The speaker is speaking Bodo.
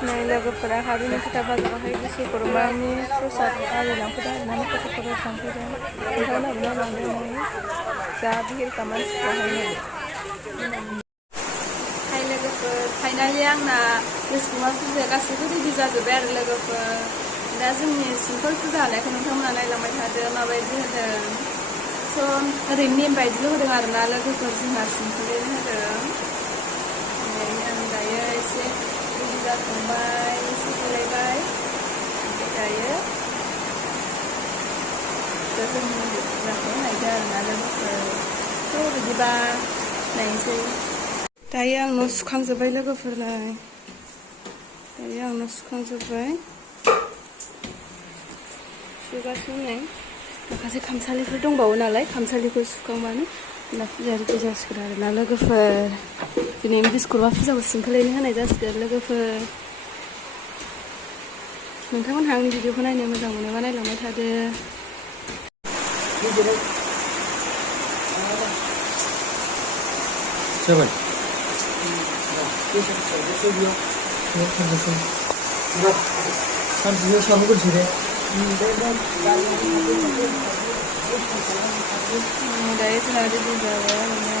Này लोगोफोरा हारिनि खोथा बाजारावहाय बिश्वकर्मानि प्रसाद आरि लांफैदों आरोना माखासे खरस लांफैदों नोंथांमोनहाबो नायलांदों जा बिहिरखा मानसिफ्राहाय हाय लोगोफोर फाइनालि आंना बिश्वकर्मा फुजाया गासैबो रेडि जाजोब्बाय आरो लोगोफोर दा जोंनि सिम्पोल फुजा होनायखौ नोंथांमोना नायलांबाय थादो माबायदि होदों स' ओरैनो नेम बायदिल' होदों आरोना लोगोफोर जोंहा सिम्पोलैनो होदों आं दायो एसे रेडि जाखांबाय एसे देलायबाय ओमफ्राय दायो जोंनि फुजाखौ नायदो आरोना लोगोफोर थ' बिदिबा नायनोसै दायो आं न' सुखांजोब्बाय लोगोफोर दायो आं न' सुखांजोब्बाय सुगासिनो नै माखासे खामसालिफोर दंबावो नालाय खामसालिखौ सुखांबानो दा फुजाया रेडि जासिगोन आरोना लोगोफोर दिनै बिश्वकर्मा फुजाखौ सिम्पोलैनो होनाय जासिगोन लोगोफोर नोंथांमोनहा आंनि भिडिअखौ नायनो मोजां मोनोबा नायलांबाय थादो दायो जोंहा रेडि जाबाय आरोना